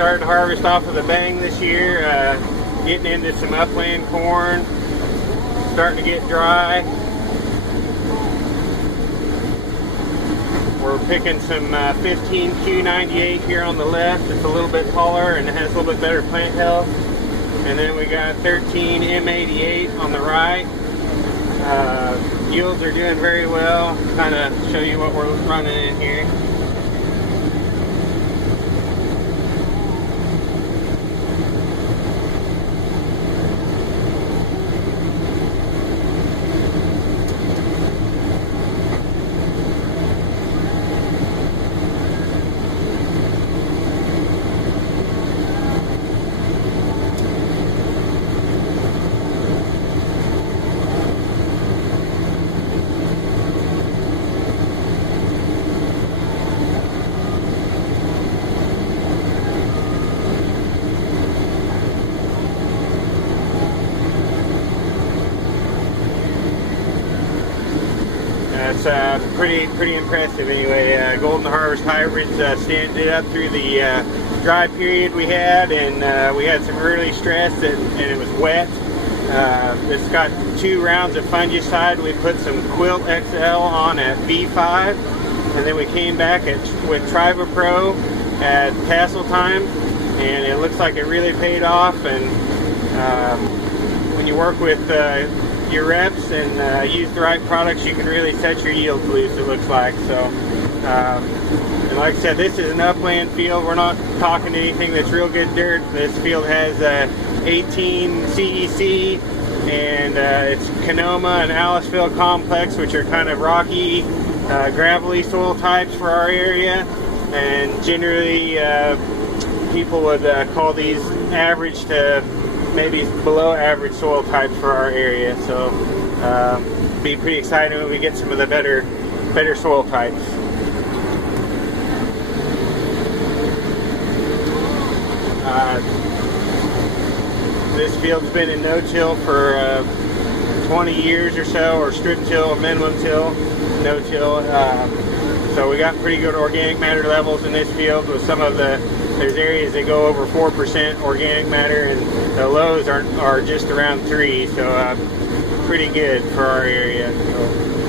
starting to harvest off with a bang this year. Getting into some upland corn. Starting to get dry. We're picking some 15Q98 here on the left. It's a little bit taller and it has a little bit better plant health. And then we got 13M88 on the right. Yields are doing very well. Kind of show you what we're running in here. It's pretty impressive anyway. Golden Harvest hybrids standing up through the dry period we had, and we had some early stress and it was wet. It's got 2 rounds of fungicide. We put some Quilt XL on at V5, and then we came back with Trivapro at tassel time, and it looks like it really paid off. And when you work with your reps and use the right products, you can really set your yields loose, it looks like. So, and like I said, this is an upland field. We're not talking anything that's real good dirt. This field has 18 CEC, and it's Canoma and Aliceville complex, which are kind of rocky, gravelly soil types for our area. And generally, people would call these average to maybe below average soil types for our area. So be pretty excited when we get some of the better soil types. This field's been in no-till for 20 years or so, or strip-till, minimum till, no-till. So we got pretty good organic matter levels in this field. With some of there's areas that go over 4% organic matter, and the lows are just around 3, so pretty good for our area. So.